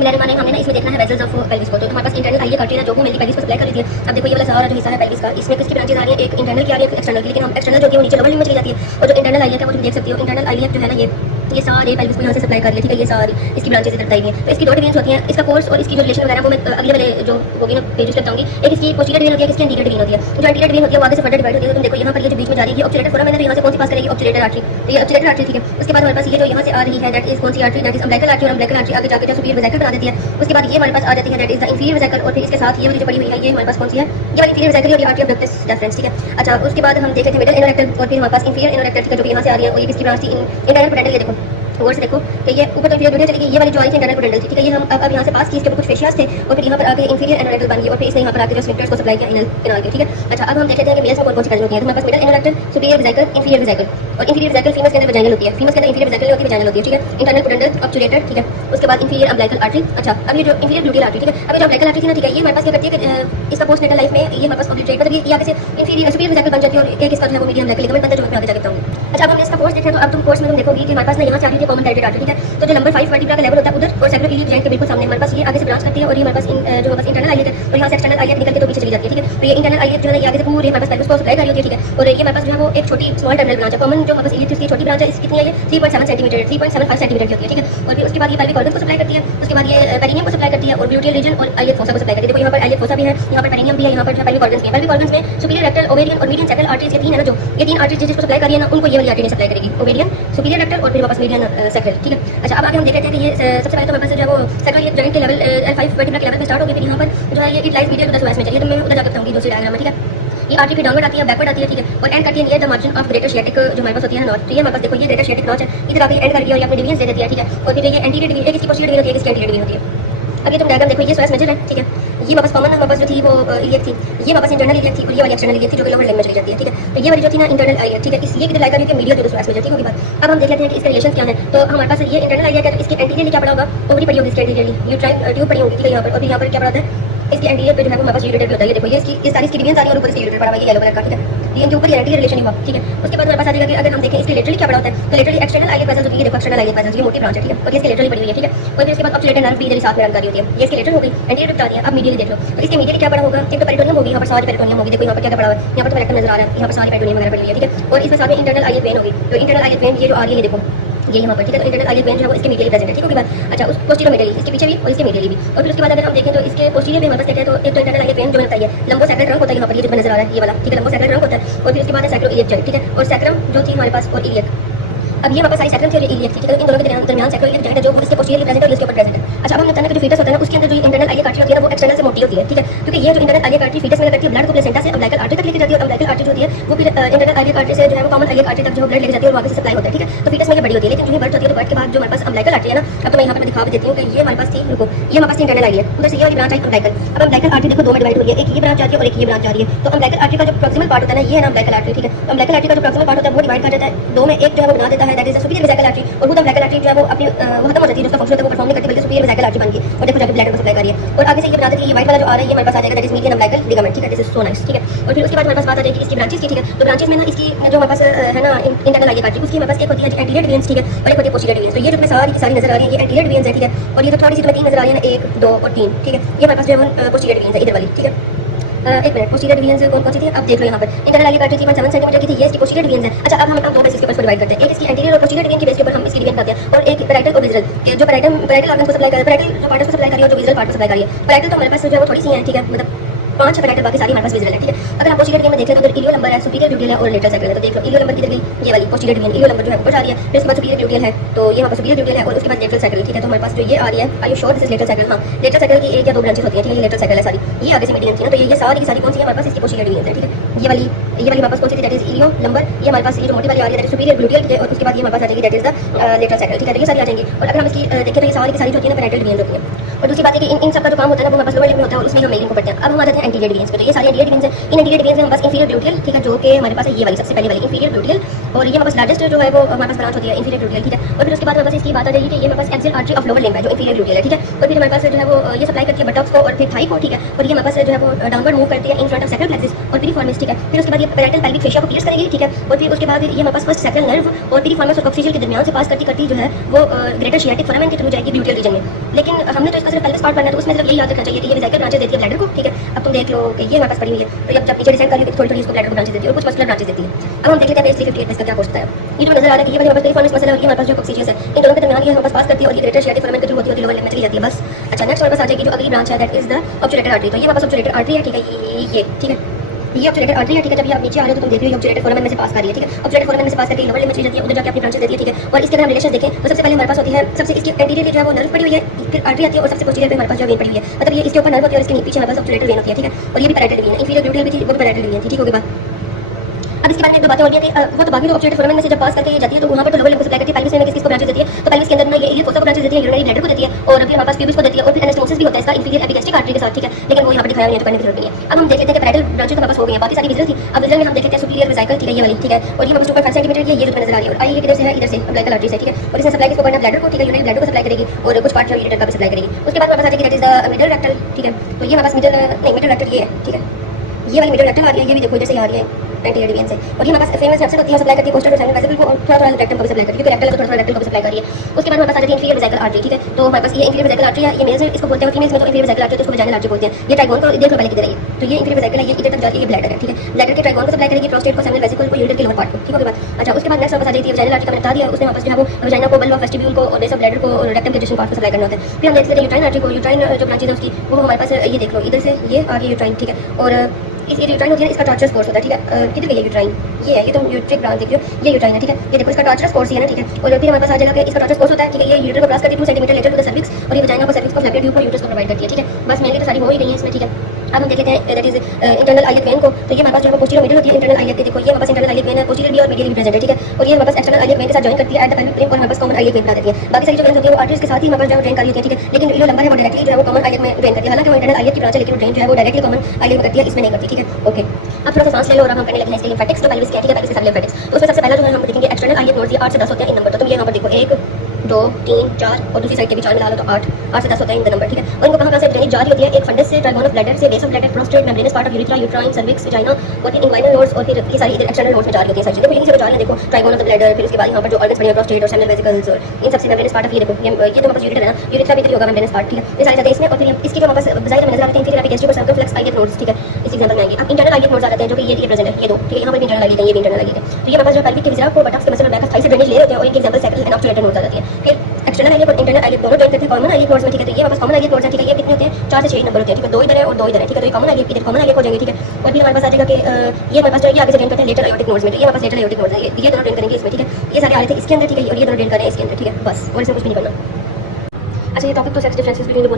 मिलाने हमने ना इसमें देखना है वेसल्स ऑफ पेल्विस को। तो हमारे पास इंटरनल आइए कार्टरी जो मेनली पेल्विस को सप्लाई कर रही थी। अब देखो ये वाला सारा जो हिस्सा है पेल्विस का, इसमें किसकी ब्रांचेस आ रही है, एक इंटरनल की आ रही है, एक्सटर्नल की। लेकिन हम एक्सटर्नल जो है वो नीचे लोअर लिम्ब में चली जाती है, और जो इंटरनल आइए है वो तुम देख सकती हो। इंटरनल आइए जो है ना ये सारे पेल्विस को यहाँ से सप्लाई कर रही है, ठीक है। ये सारी इसकी ब्रांचेस इधर बताई है। तो इसकी दो डिवीजन होती हैं, इसका कोर्स और इसकी जो रिलेशन वगैरह वो मैं अगले वाले जो होगी ना पेजेस पे बताऊंगी। एक इसकी पोस्टीरियर डिवीजन होती है, इसकी एंटीरियर डिवीजन होती है। जो एंटीरियर डिवीजन होती है वो आगे से फर्दर डिवाइड होती है। तो तुम देखो यहाँ पर ये जो बीच में जा रही है ऑब्चुलेटर फोरम है ना, तो यहाँ से कौन सी पास करेगी, ऑब्चुलेटर आर्टरी। तो ये ऑब्चुलेटर आर्टरी, ठीक है। उसके बाद हमारे पास ये जो यहाँ से आ रही है दैट इज कौन सी artery, that is umbilical artery. और अम्बिलिकल आर्टरी आगे जाकर सुपीरियर वेसिकल बना देती है। उसके बाद ये हमारे पास आ जाती है that is the inferior vesical, और फिर इसके साथ ये वाली जो पड़ी हुई है ये हमारे पास कौन सी है, ये वाली इंफीरियर वेसिकल और ये आर्टरी ऑफ डक्टस डेफरेंस, ठीक है। अच्छा, उसके बाद हम देख लेते हैं मिडल इनर रेक्टल, और फिर हमारे पास इंफीरियर इनर रेक्टल, ठीक है, जो यहाँ से आ रही है। और ये किसकी ब्रांच थी, इंटरनल पोटेंशियल। ये देखो गौर से देखो कि ये ऊपर तो इंफीरियर वीडियो चलेगी, ये वाली जो आई थी इंटरनल पोटेंशियल, ठीक है। ये हम अब यहाँ से पास की, इसके ऊपर कुछ फेशियास थे, और फिर यहाँ पर आके इंफीरियर इनर रेक्टल बन गई, और फिर इसने यहाँ पर आके जो स्फिंक्टर्स को सप्लाई किया इनर कैनाल के, ठीक है। अच्छा, अब हम देख लेते हैं कि मेल्स में कौन कौन सी होती है। तो हमारे पास middle inner rectal, superior vesical, inferior vesical. और इंफीरियर वेसिकल फीमेल्स के अंदर वजाइनल होती है, फीमेल्स के अंदर इंफीरियर वेसिकल होती है, वजाइनल होती है, ठीक है। इंटरनल पोटेंशियल, ऑब्चुलेटर, ठीक है। उसके बाद इंफीरियर अम्बिलिकल आर्टरी। अच्छा, अब ये जो इंफीरियर ग्लूटियल आर्टरी, ठीक है। अब ये जो अम्बिलिकल आर्टरी थी ना, ठीक है, ये हमारे पास क्या करती है कि इसका पोस्ट नेटल लाइफ में ये हमारे पास ऑब्लिटरेट, मतलब ये आगे से इंफीरियर सुपीरियर वेसिकल बन जाती है, और एक इसका जो है वो मीडियम लेवल लिगामेंट बनता है, जो मैं आगे जाके बताऊंगी। अच्छा, अब हम इसका कोर्स देखें तो अब तुम कोर्स में तुम देखोगी कि हमारे पास ना यहाँ से आ रही है कॉमन टाइटेड आर्टरी, ठीक है। तो जो नंबर 5 वर्टिब्रा का लेवल होता है उधर, और सैक्रोइलियक जॉइंट के बिल्कुल सामने हमारे पास ये आगे से ब्रांच करती है, और ये हमारे पास जो हमारे पास इंटरनल आइलियट है, और यहाँ से एक्सटर्नल आइलियट निकल के तो पीछे चली जाती है, ठीक है। तो ये इंटरनल आइलियट जो है ये आगे से पूरे हमारे पास पेल्विस को सप्लाई कर रही होती है, ठीक है। और ये हमारे पास जो है वो एक छोटी स्मॉल टर्मिनल ब्रांच है, कॉमन जो हमारे पास इलियट की छोटी ब्रांच है, इसकी कितनी है, ये 3.7 सेंटीमीटर 3.75 सेंटीमीटर की होती है, ठीक है। और फिर उसके बाद ये पेल्विक ऑर्गन को सप्लाई करती है, उसके बाद ये पेरिनियम को सप्लाई करती है, और ग्लूटियल रीजन और आइलियट फोसा को सप्लाई करती है। देखो यहाँ पर आइलियट फोसा भी है, यहाँ पर पेरिनियम भी है, यहाँ पर पेल्विक ऑर्गन्स भी है। पेल्विक ऑर्गन्स में सुपीरियर रेक्टल, ओवेरियन और मीडियन सैक्रल आर्टरीज, ये तीन है ना, जो ये तीन आर्टरीज जिसको सप्लाई कर रही है ना, उनको ये वाली आर्टरी सप्लाई करेगी, ओवेरियन, सुपीरियर रेक्टल और फिर वापस मीडियन सैक्रल, ठीक है। अच्छा, अब आगे हम देख लेते हैं कि ये सबसे पहले तो हमारे पास जो है वो सैक्रोइलियक जॉइंट के लेवल L5 वर्टिब्रा के लेवल पे स्टार्ट होगी, फिर यहाँ पर जो है ये it lies medial to the psoas में चलिए, तो मैं उधर जाकर बताऊंगी दूसरी डायग्राम में, ठीक है। ये आर्टरी फिर डाउनवर्ड आती है, बैकवर्ड आती है, ठीक है। और एंड करती है near the margin of greater sciatic, जो हमारे पास होती है नॉच। तो ये हमारे पास देखो ये ग्रेटर शियाटिक नॉच है, इधर आके एंड करके और ये अपने डिवीजन दे देती है, ठीक है। और फिर ये एंटीरियर डिवीजन, एक इसकी पोस्टीरियर डिवीजन होती है, एक इसकी एंटीरियर डिवीजन होती है। अब ये तुम डायग्राम देखो, ये सोएस मेजर है, ठीक है। ये वापस कॉमन हमारे पास जो थी वो इलियक थी, ये वापस इंटरनल इलियक थी, और ये वाली एक्सटर्नल इलियक थी जो कि लोअर लिम्ब में चली जाती है, ठीक है। तो ये वाली जो थी ना इंटरनल आइलियक, ठीक है, इस ये किधर लाइक करके मीडियल टू द सोएस मेजर, ठीक होगी बात। अब हम देख लेते हैं कि इसका रिलेशन क्या है। तो हमारे पास ये इंटरनल आइलियक है, तो इसकी एंटीरियर क्या पड़ा होगा, ओवरी पड़ी होगी, इसकी एंटीरियर यूट्राइन ट्यूब पड़ी होगी, ठीक है, यहाँ पर। और यहाँ पर क्या पड़ा होता है, इसकी एंटीरियर पे जो है वो हमारे पास यूरेटर भी होता है, ये देखो ये इसकी सारी इसकी डिवीजन आ रही है, और ऊपर इसकी यूरेटर पड़ा हुआ है, ये येलो कलर का, ठीक है। ये इनके ऊपर एंटीरियर रिलेशन हुआ, ठीक है। उसके बाद हमारे पास आ जाएगा कि अगर हम देखें इसके लेटरली क्या पड़ा होता है, तो लेटरली एक्सटर्नल आइलियक वेसल्स होती है, देखो एक्सटर्नल आइलियक वेसल्स ये मोटी ब्रांच है, ठीक है। और इसके लेटरली पड़ी हुई है, ठीक है। और फिर इसके बाद ऑब्चुलेटर नर्व भी इधर साथ में रन कर रही होती है, ये इसकी लेटर हो गई, एंटीरियर बता दिया। अब मीडियली देख लो, तो इसके मीडियली क्या पड़ा होगा, एक तो पेरिटोनियम होगी, यहाँ पर सारी पेरिटोनियम होगी, देखो यहाँ पर क्या पड़ा हुआ है, यहाँ पर तो रेक्टम नजर आ रहा है, यहाँ पर सारी पेरिटोनियम वगैरह पड़ी हुई है, ठीक है। और इसमें साथ में इंटरनल आइलियक वेन होगी, तो इंटरनल आइलियक वेन ये जो आ रही है, देखो ये यहाँ पर, ठीक है। तो इंटरनल आइलियक वेन जो है वो इसके मीडियली प्रेजेंट है, ठीक होगी बात। अच्छा, उस पोस्टीरियर मीडियली इसके पीछे भी और इसके मीडियली भी। और फिर उसके बाद अगर हम देखें तो इसके पोस्टीरियर में हमारे पास क्या है, तो एक तो इंटरनल आइलियक वेन जो होता है लंबो सैक्रल ट्रंक होता है, यहाँ पर ये जो नजर आ रहा है ये वाला, ठीक है, लंबो सैक्रल ट्रंक होता है। और फिर उसके बाद है सैक्रोइलियक जॉइंट, ठीक है। और सैक्रम जो थी हमारे पास और इलियक, अब ये हमारे पास सारी सैक्रम थी और इलियक थी, ठीक है। इन दोनों के दरमियान सैक्रोइलियक जॉइंट है जो इसके पोस्टीरियर प्रेजेंट है और इसके ऊपर प्रेजेंट है। अच्छा, अब हम बताना कि जो फीटस होता है ना उसके अंदर जो इंटरनल आइलियक आर्टरी होती है ना वो एक्सटर्नल से मोटी होती है, ठीक है। क्योंकि ये जो इंटरनल आइलियक आर्टरी फीटस में करती है ब्लड को प्लेसेंटा से अम्बिलिकल आर्टरी तक लेके जाती है, और अम्बिलिकल आर्टरी जो होती है वो फिर इंटरनल आइलियक आर्टरी से जो है वो कॉमन आइलियक आर्टरी तक जो ब्लड लेके जाती है और वहां से सप्लाई होता है, ठीक है। तो फीटस में ये बड़ी होती है, लेकिन जो बर्थ होती है तो बर्थ के बाद जो हमारे पास अम्बिलिकल आर्टरी है ना, अब तो मैं यहाँ पर दिखा भी देती हूँ कि ये हमारे पास थी, रुको, ये हमारे पास इंटरनल आइलियक, उधर से ये वाली ब्रांच आई अम्बिलिकल। अब अम्बिलिकल आर्टरी देखो दो में डिवाइड हो रही है, एक ये ब्रांच जा रही है और एक ये ब्रांच जा रही है। तो अम्बिलिकल आर्टरी का जो प्रॉक्सिमल पार्ट होता है ना ये है ना अम्बिलिकल आर्टरी, ठीक है। तो अम्बिलिकल आर्टरी का जो प्रॉक्सिमल पार्ट होता है वो डिवाइड कर देता है दो में, एक जो है वो बना देता है that is the superior vesicle artery, और वो अम्बिलिकल आर्टरी जो है वो अपनी वो खत्म हो जाती है, उसका फंक्शन है वो परफॉर्म नहीं करती, बल्कि सुपीरियर वेसिकल आर्टरी बन गई और देखो जाके ब्लड को सप्लाई कर रही है। और आगे से ये बना देती है, ये व्हाइट वाला जो आ रहा है ये हमारे पास आ जाएगा that is median umbilical ligament, ठीक है, दिस इज सो नाइस, ठीक है। और फिर उसके बाद हमारे पास बात आ जाएगी इसकी ब्रांचेस की, ठीक है। तो ब्रांचेस में ना इसकी जो हमारे पास है ना इंटरनल आइलियक आर्टरी, उसकी हमारे पास एक होती है एंटीरियर डिवीजन, ठीक है, और एक होती है पोस्टीरियर डिवीजन। तो ये जो मैं सारी की सारी नजर आ रही है ये एंटीरियर डिवीजन है, ठीक है। और ये जो थोड़ी सी तुम्हें तीन नजर आ रही है ना 1 2 और 3, ठीक है, ये हमारे पास जो है पोस्टीरियर डिवीजन है इधर वाली, ठीक है। एक मिनट, पोस्टीरियर डिवीजन से कौन सी थी अब देख लो, यहाँ पर इंटरनल आइलियक आर्टरी 3.7 सेंटीमीटर की थी, ये इसकी पोस्टीरियर डिवीजन है। अच्छा, अब हम दो बेसिस के ऊपर डिवाइड करते हैं, एक इसकी एंटीरियर और पोस्टीरियर डिवीजन के बेस के ऊपर हम इसकी डिवीजन करते हैं, और एक पैराइटल और विज़रल जो पैराइटल ऑर्गन को सप्लाई कर रहा है, पैराइटल जो पार्ट को सप्लाई कर रही है और जो विज़रल पार्ट को सप्लाई कर रही है। पैराइटल तो हमारे पास जो है वो थोड़ी सी है, ठीक है, मतलब 5 पैराइटल, बाकी सारी हमारे पास विज़रल है, ठीक है। अगर हम पोस्टीरियर डिवीजन में देखें तो उधर इलियो नंबर है, सुपीरियर ग्लूटियल है और लेटरल सैक्रल है। तो देख लो इलियो नंबर किधर गई, ये वाली पोस्टीरियर डिवीजन, इलियो नंबर जो है ऊपर जा रही है, फिर उसके बाद सुपीरियर ग्लूटियल है, तो ये हमारे पास सुपीरियर ग्लूटियल है, और उसके बाद लेटरल सैक्रल, ठीक है। तो हमारे पास जो ये आ रही है, I you sure this is lateral sacral, हां लेटरल सैक्रल की एक या दो ब्रांचेस होती हैं, ठीक है, ये लेटरल सैक्रल है सारी, ये आगे से मीडियन थी ना, तो ये सारी की सारी कौन सी है हमारे पास इसकी पोस्टीरियर डिवीजन है, ठीक है। ये वाली हमारे पास कौन सी थी दैट इज इलियो नंबर, ये हमारे पास ये जो मोटी वाली आ रही है दैट इज सुपीरियर ग्लूटियल, ठीक है। और उसके बाद ये हमारे पास आ जाएगी that is the lateral sacral, ठीक है। तो ये सारी आ जाएंगी। और अगर हम इसकी देखें तो ये सारी की सारी जो होती है ना पैराइटल डिवीजन होती है। और दूसरी बात है कि इन सब का जो काम होता है ना वो हमारे पास लोअर लिम्ब में होता है, और उसमें हम मेलिन को पढ़ते हैं। अब हम आ जाते हैं एंटीरियर डिवीजन पे, तो ये सारी एंटीरियर डिवीजन है। इन एंटीरियर डिवीजन में हमारे पास इंफीरियर ग्लूटियल, ठीक है, जो कि हमारे पास है ये वाली सबसे पहली वाली इंफीरियर ग्लूटियल, और ये हमारे पास लार्जेस्ट जो है वो हमारे पास ब्रांच होती है इंफीरियर ग्लूटियल, ठीक है। और फिर उसके बाद हमारे पास इसकी बात आ जाएगी कि ये हमारे पास axial artery of lower limb है जो इंफीरियर ग्लूटियल है, ठीक है। और फिर हमारे पास जो है वो ये सप्लाई करती है बटॉक्स को और फिर थाई को, ठीक है। और ये हमारे पास जो है वो डाउनवर्ड मूव करती है in front of sacral plexus और पिरिफॉर्मिस, ठीक है। फिर उसके बाद ये पैराइटल पेल्विक फेशिया को पियर्स करेगी, ठीक है। और फिर उसके बाद ये हमारे पास फर्स्ट सैक्रल नर्व और पिरिफॉर्मिस और कॉक्सिशियल के दरमियान से पास करती करती जो है वो ग्रेटर शियाटिक फोरामेन के थ्रू जाएगी ग्लूटियल रीजन में। लेकिन हमने तो इसका आपको सिर्फ पेल्विस पार्ट पढ़ना है तो उसमें सिर्फ यही याद रखना चाहिए कि ये वेसिकल ब्रांचेस देती है ब्लैडर को, ठीक है। अब तुम देख लो कि ये हमारे पास पड़ी हुई है, तो अब जब नीचे डिसेंड कर ली थोड़ी थोड़ी इसको ब्लैडर को ब्रांचेस देती है और कुछ मस्कुलर ब्रांचेस देती है। अब हम देख लेते हैं पेज 358 में इसका क्या पूछता है। ये जो नजर आ रहा है कि ये वाली हमारे पास फॉर्मेट मसला है और ये हमारे पास जो कॉक्सीजियस है, इन दोनों के दरमियान ये हमारे पास पास करती है और ये ग्रेटर शियाटिक फोरामेन के थ्रू होती है लोअर लिम्ब में चली जाती है बस। अच्छा, नेक्स्ट हमारे पास आ जाएगी जो अगली ब्रांच है, दैट इज द ऑब्चुलेटर आर्टरी। तो ये हमारे पास ऑब्चुलेटर आर्टरी है, ठीक है, ये ठीक है, ये ऑब्चुलेटर आर्टरी है, ठीक है। जब ये आप नीचे आ रहे हो तो तुम देख रहे हो ऑब्चुलेटर फोरामेन में से पास कर रही है, ठीक है। ऑब्चुलेटर फोरामेन में से पास करके लोअर लिम्ब में चली जाती है, उधर जाके अपनी ब्रांचेस देती है, ठीक है। और इसके अगर हम रिलेशन देखें तो सबसे पहले हमारे पास होती है, सबसे इसकी एंटीरियर जो है वो नर्व पड़ी हुई है, फिर आर्टरी आती है और सबसे पोस्टीरियर पे हमारे पास जो वेन पड़ी हुई है, मतलब ये इसके ऊपर नर्व होती है और इसके पीछे हमारे पास ऑब्चुलेटर वेन होती है, ठीक है। और ये भी पैराइटल वेन है, इंफीरियर ग्लूटियल भी थी, वो भी पैराइटल वेन थी, ठीक हो गया बात। अब इसके बारे में दो बातें और ये कि वो तो बाकी तो ऑब्चुलेटर फोरामेन में से जब पास करके ये जाती है तो वहां पे तो लोअर लिम्ब को सप्लाई करती है, पेल्विस में किसको ब्रांचेस देती है, तो पेल्विस के अंदर में ये फोसा को ब्रांचेस देती है, यूरिनरी ब्लैडर को देती है और फिर हमारे पास प्यूबिस को देती है और फिर एनास्टोमोसिस भी होता है इसका इंफीरियर एपिगैस्ट्रिक आर्टरी के साथ, ठीक है। लेकिन वो यहां पे दिखाया नहीं है तो करने की जरूरत नहीं है। अब हम देख लेते हैं कि पैराइटल ब्रांचेस हमारे पास हो गई हैं, बाकी सारी विजिबल थी। अब विजिबल में हम देख लेते हैं सुपीरियर वेसिकल, ठीक है, ये वाली, ठीक है। और ये हमारे पास ऊपर 5 सेंटीमीटर की है, ये जो नजर आ रही है और आई ये किधर से है, इधर से अम्बिलिकल आर्टरी से, ठीक है। और इसने सप्लाई किसको करना है, ब्लैडर को, ठीक है, यूरिनरी ब्लैडर को सप्लाई करेगी और कुछ पार्ट जो यूरिटर का भी सप्लाई करेगी। उसके बाद हमारे पास आ जाएगी that is the middle rectal, ठीक है। तो ये हमारे पास मिडल रेक्टल ये है, ठीक है, ये वाली मिडल रेक्टल आ रही है, ये भी देखो इधर से आ रही है एंटीरियर वेन से। और ये हमारे पास फेमस नेक्सट होती है, सप्लाई करती है पोस्टर वेसिकल वेसिकल को और थोड़ा थोड़ा रेक्टम को भी सप्लाई करती है, क्योंकि रेक्टल है तो थोड़ा थोड़ा रेक्टल को भी सप्लाई कर रही है। उसके बाद हमारे पास आ जाती है इंफीरियर वेसिकल आर्टरी, ठीक है। तो हमारे पास ये इंफीरियर वेसिकल आर्टरी है, ये मेल्स में इसको बोलते हैं, फीमेल्स में तो इंफीरियर वेसिकल आर्टरी तो इसको वजाइनल आर्टरी बोलते हैं। ये ट्राइगोन को देख लो पहले किधर है, तो ये इंफीरियर वेसिकल है, ये इधर तक जाके ये ब्लैडर है, ठीक है। ब्लैडर के ट्राइगोन को सप्लाई करेगी, प्रोस्टेट को, सेमिनल वेसिकल को, यूरिटर के लोअर पार्ट को, ठीक हो गया बात। अच्छा, उसके बाद नेक्स्ट हमारे पास आ जाती है वजाइनल आर्टरी का मैंने बता दिया, उसमें हमारे पास जो है वो वजाइना को, बल्ब ऑफ वेस्टिब्यूल को और बेस ऑफ ब्लैडर को और रेक्टम के एडजेसेंट पार्ट को सप्लाई करना होता है। फिर हम देख लेते हैं यूट्राइन आर्टरी को, यूट्राइन जो ब्रांचेस है उसकी वो हमारे पास ये देख लो इधर से ये आ रही है यूट्राइन, ठीक है। और इस यूट्राइन होती है, इसका टॉर्चरस कोर्स होता है, ठीक है। किधर गई है यूट्राइन, ये है, ये तो यूट्रिक ब्रांच देख रहे हो, ये यूट्राइन है, ठीक है। ये देखो इसका टॉर्चरस कोर्स है ना, ठीक है। और फिर हमारे पास आ जाएगा कि इसका टॉर्चरस कोर्स होता है, ठीक है, ये यूरिटर को क्रॉस करती है 2 centimetre lateral to the cervix और ये वजाइना को सर्विक्स को फ्लैपेड ट्यूब को यूट्रस को प्रोवाइड करती है, ठीक है। बस मेनली तो सारी हो ही गई है इसमें, ठीक है। अब हम देख लेते हैं that is internal iliac when को। तो ये हमारे पास जो है पोस्टीरियर मिडल होती है इंटरनल आइलियक के, देखो ये हमारे पास इंटरनल आइलियक वेन है, पोस्टीरियर भी और मीडियल भी प्रेजेंट है, ठीक है। और ये हमारे पास एक्सटर्नल आइलियक वेन के साथ जॉइन करती है एट द पेल्विक फ्रेम और हमारे पास कॉमन आइलियक वेन बना देती है। बाकी सारी जो वेन्स होती है वो आर्टरीज के साथ ही हमारे पास जो है ड्रेन कर लेती है, ठीक है। लेकिन जो लंबा है वो डायरेक्टली जो है वो कॉमन आइलियक में ड्रेन करती है, हालांकि वो इंटरनल आइलियक की ब्रांच है लेकिन वो ड्रेन जो है वो डायरेक्टली कॉमन आइलियक में करती है, इसमें नहीं करती, ठीक है। ओके, अब थोड़ा सा सांस ले लो और हम करने लगे हैं इसके लिम्फेटिक्स, तो पेल्विस के, ठीक है, पेल्विस के साथ लिम्फेटिक्स। तो उसमें सबसे पहला जो है हम देखेंगे एक्सटर्नल आइलियक नोड्स, ये 8 से 10 होते हैं इन नंबर। तो तुम ये यहाँ पर देखो 1 2 3 4 और दूसरी साइड के भी 4 मिला लो तो 8 से 10 होता है इन नंबर, ठीक है। और इनको कहाँ से ड्रेनेज जा रही होती है, एक फंडस से, ट्राइगोन ऑफ ब्लैडर से, base of bladder, prostate, membranes part of urethra, uterine, cervix, vagina और फिर इंग्वाइनल नोड्स और फिर ये सारी इधर एक्सटर्नल नोड्स में जा रही होती है सारी चीजें। देखो यहीं से जा रही है, देखो ट्राइगोन ऑफ द ब्लैडर, फिर उसके बाद यहाँ पर जो ऑर्गन्स बने हैं प्रोस्टेट और सेमिनल वेसिकल्स और इन सबसे मेम्ब्रेनस पार्ट ऑफ ये देखो ये तो हमारे यूरिटर है ना, यूरिथ्रा भी इधर होगा मेम्ब्रेनस पार्ट, ठीक है। ये सारे जाते हैं इसमें और फिर इसके जो हमारे पास वजाइना में नजर आते हैं इंफीरियर एपिगैस्ट्रिक और सर्कमफ्लेक्स आइलियक नोड्स, ठीक है, इस एग्जांपल में आएंगे। अब इंटरनल आइलियक नोड्स आ जाते हैं जो कि ये प्रेजेंट है, ये दो, ठीक है। यहाँ पर भी इंटरनल आइलियक है, ये भी इंटरनल आइलियक है। तो ये हमारे पास जो पेल्विक के विसरा को बटक्स के मसल और बैक ऑफ थाई से ड्रेनेज ले रहे होते हैं और इनके एग्जांपल सैकल एंड ऑब्चुलेटर नोड्स आ जाती है। फिर एक्सटर्नल आइलियक और इंटरनल आइलिक दोनों जॉइन करते हैं कॉमन आइलिक नोड्स में, ठीक है। तो ये हमारे पास कॉमन आइलिक नोड्स हैं, ठीक है। ये कितने होते हैं, 4 से 6 नंबर होते हैं, ठीक है। 2 इधर है और 2 इधर है, ठीक है। तो ये कॉमन आइलिक इधर कॉमन आइलिक हो जाएंगे, ठीक है। और फिर हमारे पास आ जाएगा कि ये हमारे पास जो ये आगे से ड्रेन करते हैं लेटरल आयोटिक नोड्स में, तो ये हमारे पास लेटरल आयोटिक नोड्स है, ये दोनों ड्रेन करेंगे इसमें, ठीक है। ये सारे आ रहे थे इसके अंदर, ठीक है, और ये दोनों ड्रेन कर रहे हैं इसके अंदर, ठीक है। बस और इसमें कुछ भी नहीं करना। अच्छा, ये टॉपिक तो सेक्स डिफरेंसेस बिटवीन द